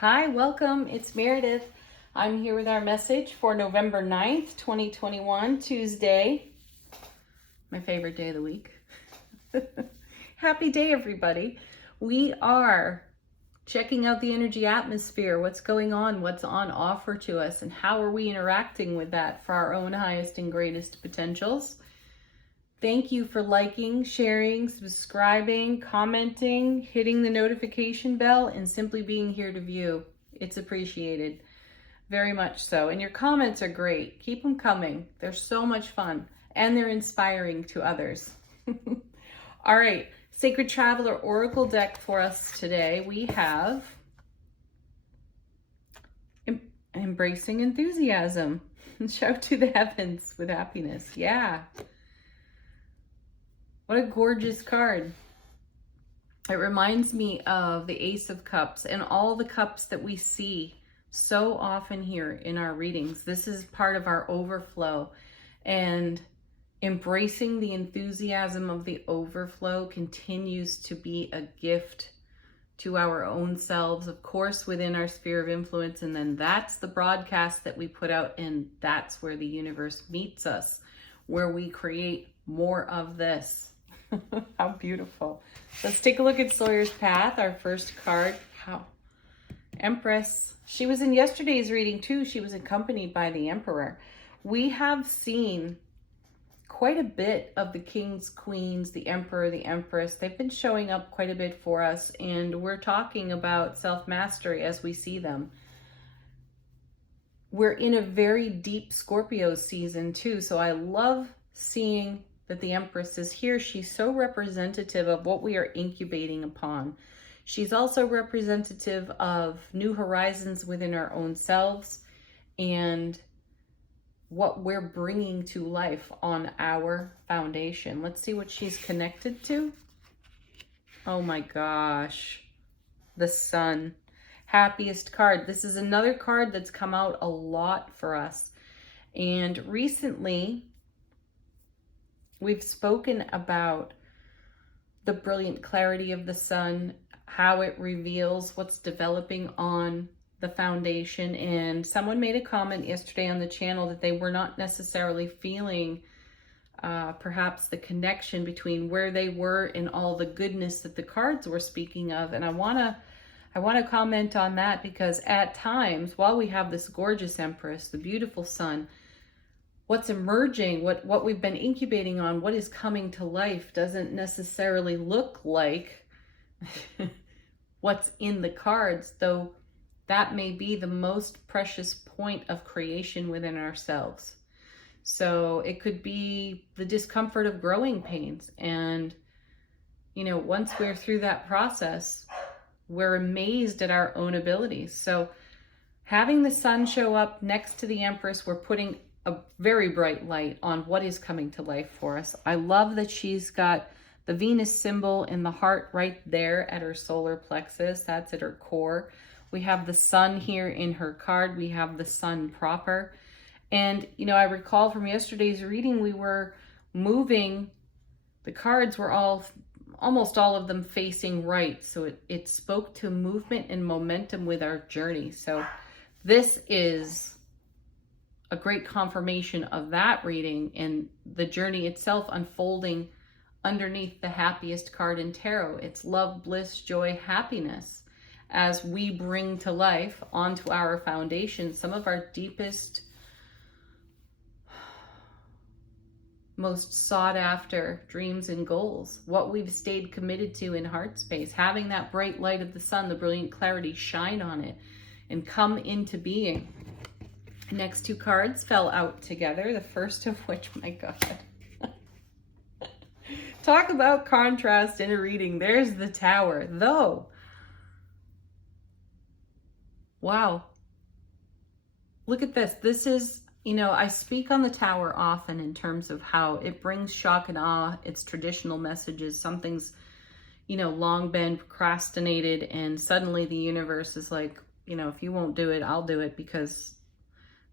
Hi, welcome. It's Meredith. I'm here with our message for November 9th, 2021, Tuesday. My favorite day of the week. Happy day, everybody. We are checking out the energy atmosphere, what's going on, what's on offer to us, and how are we interacting with that for our own highest and greatest potentials. Thank you for liking, sharing, subscribing, commenting, hitting the notification bell, and simply being here to view. It's appreciated. Very much so. And your comments are great. Keep them coming. They're so much fun. And they're inspiring to others. All right. Sacred Traveler Oracle deck for us today. We have Embracing Enthusiasm. Shout to the heavens with happiness. Yeah. What a gorgeous card. It reminds me of the Ace of Cups and all the cups that we see so often here in our readings. This is part of our overflow, and embracing the enthusiasm of the overflow continues to be a gift to our own selves, of course, within our sphere of influence. And then that's the broadcast that we put out, and that's where the universe meets us, where we create more of this. How beautiful. Let's take a look at Sawyer's Path, our first card. How Empress. She was in yesterday's reading too. She was accompanied by the Emperor. We have seen quite a bit of the kings, queens, the Emperor, the Empress. They've been showing up quite a bit for us, and we're talking about self-mastery as we see them. We're in a very deep Scorpio season too, so I love seeing that the Empress is here. She's so representative of what we are incubating upon. She's also representative of new horizons within our own selves and what we're bringing to life on our foundation. Let's see what she's connected to. Oh my gosh. The Sun. Happiest card. This is another card that's come out a lot for us. And recently, we've spoken about the brilliant clarity of the sun, how it reveals what's developing on the foundation. And someone made a comment yesterday on the channel that they were not necessarily feeling perhaps the connection between where they were and all the goodness that the cards were speaking of. And I want to comment on that, because at times, while we have this gorgeous Empress, the beautiful sun, what's emerging, what we've been incubating on, what is coming to life doesn't necessarily look like what's in the cards, though that may be the most precious point of creation within ourselves. So it could be the discomfort of growing pains. And, once we're through that process, we're amazed at our own abilities. So having the sun show up next to the Empress, we're putting a very bright light on what is coming to life for us. I love that she's got the Venus symbol in the heart right there at her solar plexus. That's at her core. We have the sun here in her card. We have the sun proper. And, I recall from yesterday's reading, we were moving, the cards were almost all of them facing right. So it spoke to movement and momentum with our journey. So this is a great confirmation of that reading and the journey itself unfolding underneath the happiest card in tarot. It's love, bliss, joy, happiness, as we bring to life onto our foundation some of our deepest, most sought after dreams and goals, what we've stayed committed to in heart space, having that bright light of the sun, the brilliant clarity shine on it and come into being. Next two cards fell out together, the first of which, my God. Talk about contrast in a reading. There's the Tower, though. Wow. Look at this. This is, I speak on the Tower often in terms of how it brings shock and awe. It's traditional messages. Something's, long been procrastinated, and suddenly the universe is like, if you won't do it, I'll do it, because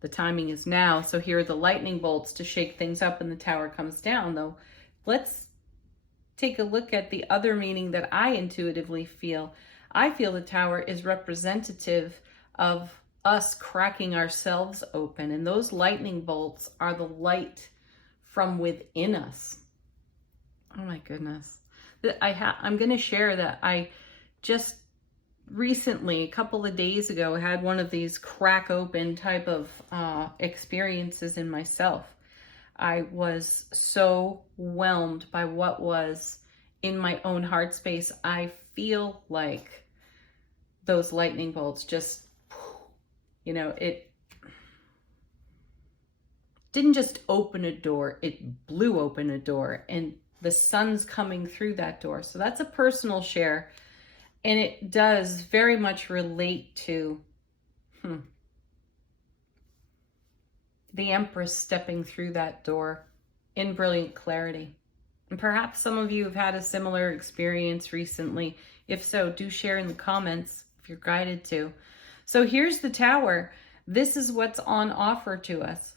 the timing is now. So here are the lightning bolts to shake things up, and the Tower comes down. Though, let's take a look at the other meaning that I intuitively feel. I feel the tower is representative of us cracking ourselves open, and those lightning bolts are the light from within us. Oh my goodness. I'm going to share that I just recently, a couple of days ago, had one of these crack open type of experiences in myself. I was so whelmed by what was in my own heart space. I feel like those lightning bolts just, you know, it didn't just open a door, it blew open a door, and the sun's coming through that door. So that's a personal share. And it does very much relate to the Empress stepping through that door in brilliant clarity. And perhaps some of you have had a similar experience recently. If so, do share in the comments if you're guided to. So here's the tower. This is what's on offer to us.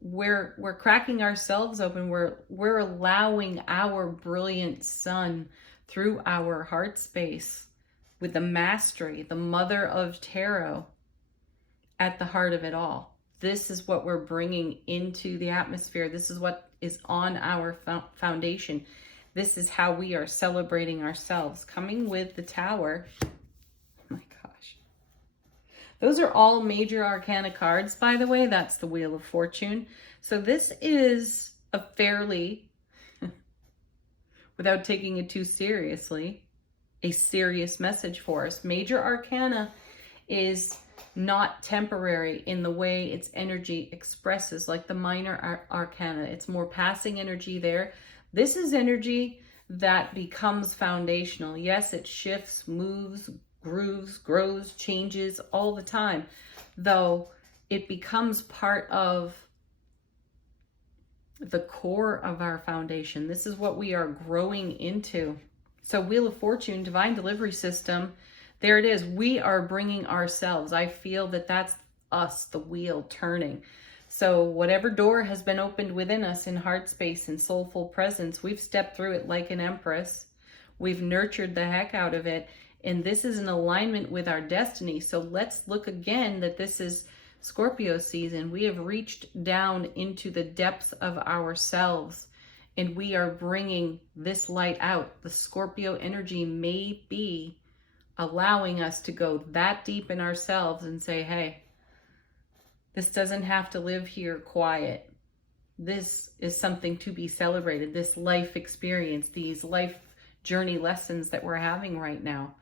We're cracking ourselves open. We're allowing our brilliant sun through our heart space with the mastery, the mother of tarot, at the heart of it all. This is what we're bringing into the atmosphere. This is what is on our foundation. This is how we are celebrating ourselves. Coming with the tower. Oh my gosh. Those are all major arcana cards, by the way. That's the Wheel of Fortune. So this is a fairly, without taking it too seriously, a serious message for us. Major arcana is not temporary in the way its energy expresses like the minor arcana. It's more passing energy there. This is energy that becomes foundational. Yes, it shifts, moves, grooves, grows, changes all the time, though it becomes part of the core of our foundation. This is what we are growing into. So Wheel of Fortune, divine delivery system, there it is. We are bringing ourselves. I feel that that's us, the wheel turning. So whatever door has been opened within us in heart space and soulful presence, we've stepped through it like an empress. We've nurtured the heck out of it. And this is in alignment with our destiny. So let's look again that this is Scorpio season. We have reached down into the depths of ourselves, and we are bringing this light out. The Scorpio energy may be allowing us to go that deep in ourselves and say, hey, this doesn't have to live here quiet. This is something to be celebrated. This life experience, these life journey lessons that we're having right now.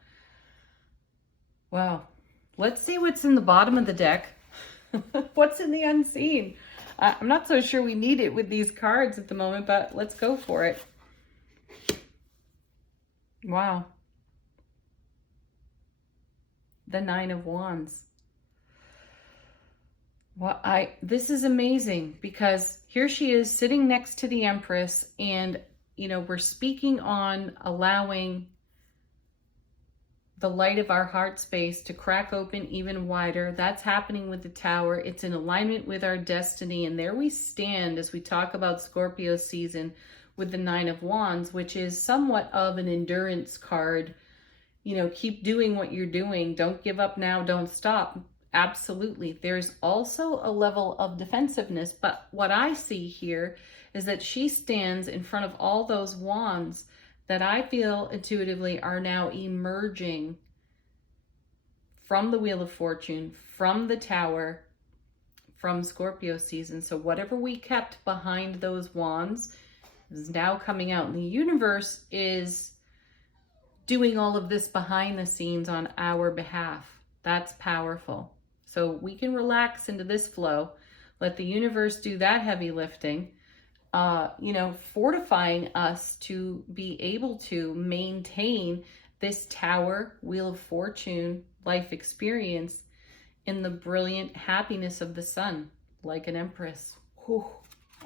Wow. Let's see what's in the bottom of the deck. What's in the unseen? I'm not so sure we need it with these cards at the moment, but let's go for it. Wow. The Nine of Wands. Well, this is amazing because here she is sitting next to the Empress, and, you know, we're speaking on allowing the light of our heart space to crack open even wider. That's happening with the tower. It's in alignment with our destiny. And there we stand as we talk about Scorpio season with the Nine of Wands, which is somewhat of an endurance card. You know, keep doing what you're doing. Don't give up now. Don't stop. Absolutely. There's also a level of defensiveness. But what I see here is that she stands in front of all those wands that I feel intuitively are now emerging from the Wheel of Fortune, from the tower, from Scorpio season. So whatever we kept behind those wands is now coming out. And the universe is doing all of this behind the scenes on our behalf. That's powerful. So we can relax into this flow, let the universe do that heavy lifting, you know, fortifying us to be able to maintain this tower, Wheel of Fortune life experience in the brilliant happiness of the sun, like an empress. Whew.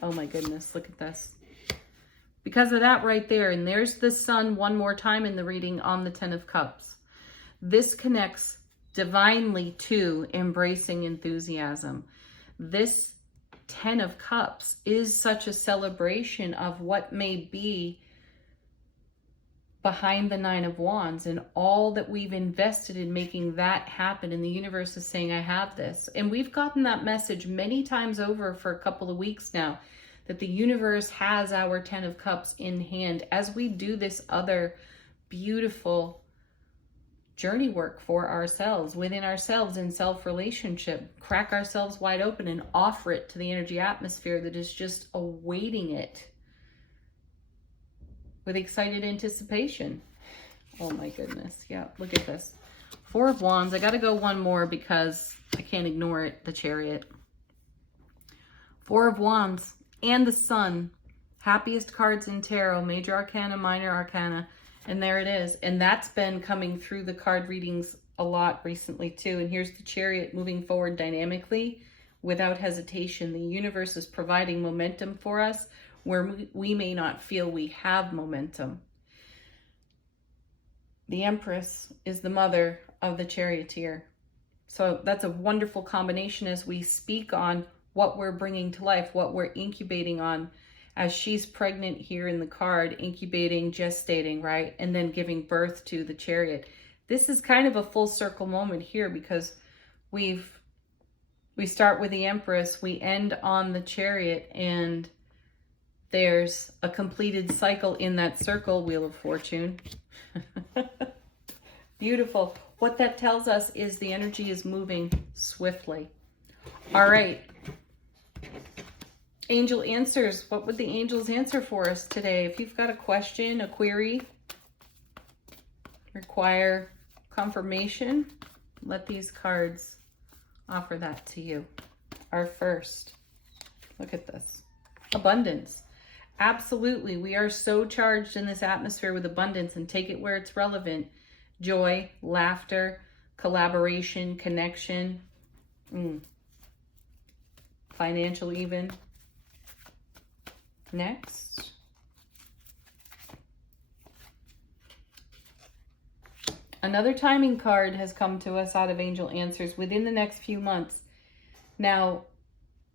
Oh my goodness, look at this. Because of that right there, and there's the sun one more time in the reading on the Ten of Cups. This connects divinely to embracing enthusiasm. This Ten of Cups is such a celebration of what may be behind the Nine of Wands and all that we've invested in making that happen. And the universe is saying, I have this. And we've gotten that message many times over for a couple of weeks now, that the universe has our 10 of Cups in hand as we do this other beautiful journey work for ourselves, within ourselves, in self-relationship. Crack ourselves wide open and offer it to the energy atmosphere that is just awaiting it with excited anticipation. Oh my goodness. Yeah, look at this. Four of Wands. I got to go one more because I can't ignore it. The Chariot. Four of Wands and the Sun. Happiest cards in tarot. Major Arcana, Minor Arcana. And there it is. And that's been coming through the card readings a lot recently too. And here's the Chariot moving forward dynamically without hesitation. The universe is providing momentum for us where we may not feel we have momentum. The Empress is the mother of the Charioteer. So that's a wonderful combination as we speak on what we're bringing to life, what we're incubating on, as she's pregnant here in the card, incubating, gestating, right? And then giving birth to the Chariot. This is kind of a full circle moment here because we start with the Empress, we end on the Chariot, and there's a completed cycle in that circle, Wheel of Fortune. Beautiful. What that tells us is the energy is moving swiftly. All right. Angel answers. What would the angels answer for us today? If you've got a question, a query, require confirmation, let these cards offer that to you. Our first, look at this. Abundance. Absolutely. We are so charged in this atmosphere with abundance, and take it where it's relevant. Joy, laughter, collaboration, connection, financial even. Next. Another timing card has come to us out of Angel Answers within the next few months. Now,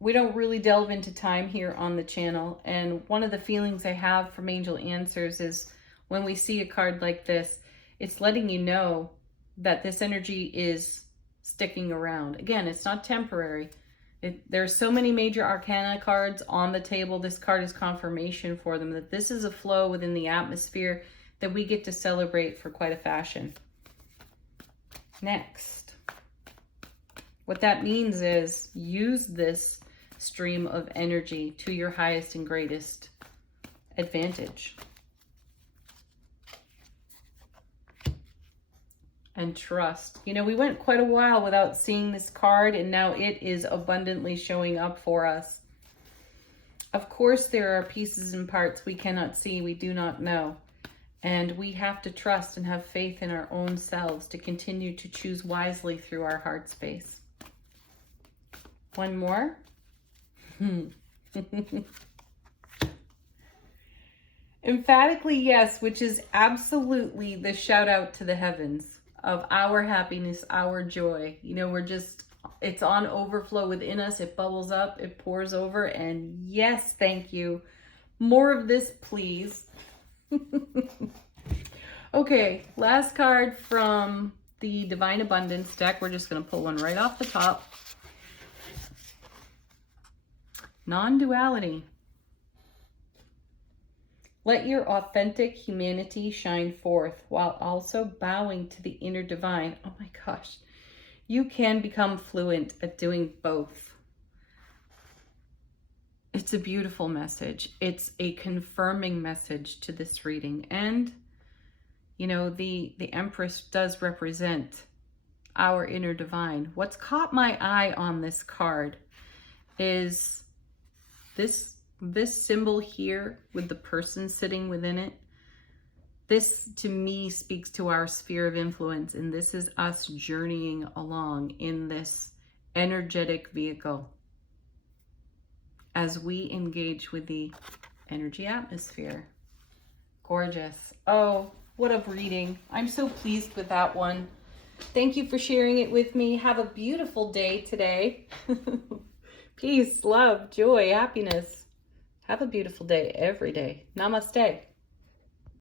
we don't really delve into time here on the channel, and one of the feelings I have from Angel Answers is when we see a card like this, it's letting you know that this energy is sticking around. Again, it's not temporary. There's so many major arcana cards on the table. This card is confirmation for them that this is a flow within the atmosphere that we get to celebrate for quite a fashion. Next. What that means is use this stream of energy to your highest and greatest advantage. And trust. You know, we went quite a while without seeing this card, and now it is abundantly showing up for us. Of course, there are pieces and parts we cannot see, we do not know. And we have to trust and have faith in our own selves to continue to choose wisely through our heart space. One more. Emphatically yes, which is absolutely the shout out to the heavens of our happiness, our joy. You know, it's on overflow within us. It bubbles up, it pours over, and yes, thank you. More of this, please. Okay, last card from the Divine Abundance deck. We're just going to pull one right off the top. Non-duality. Let your authentic humanity shine forth while also bowing to the inner divine. Oh my gosh. You can become fluent at doing both. It's a beautiful message. It's a confirming message to this reading. And, you know, the Empress does represent our inner divine. What's caught my eye on this card is this symbol here with the person sitting within it. This to me speaks to our sphere of influence, and this is us journeying along in this energetic vehicle as we engage with the energy atmosphere. Gorgeous. Oh, what a reading. I'm so pleased with that one. Thank you for sharing it with me. Have a beautiful day today. Peace, love, joy, happiness. Have a beautiful day every day. Namaste.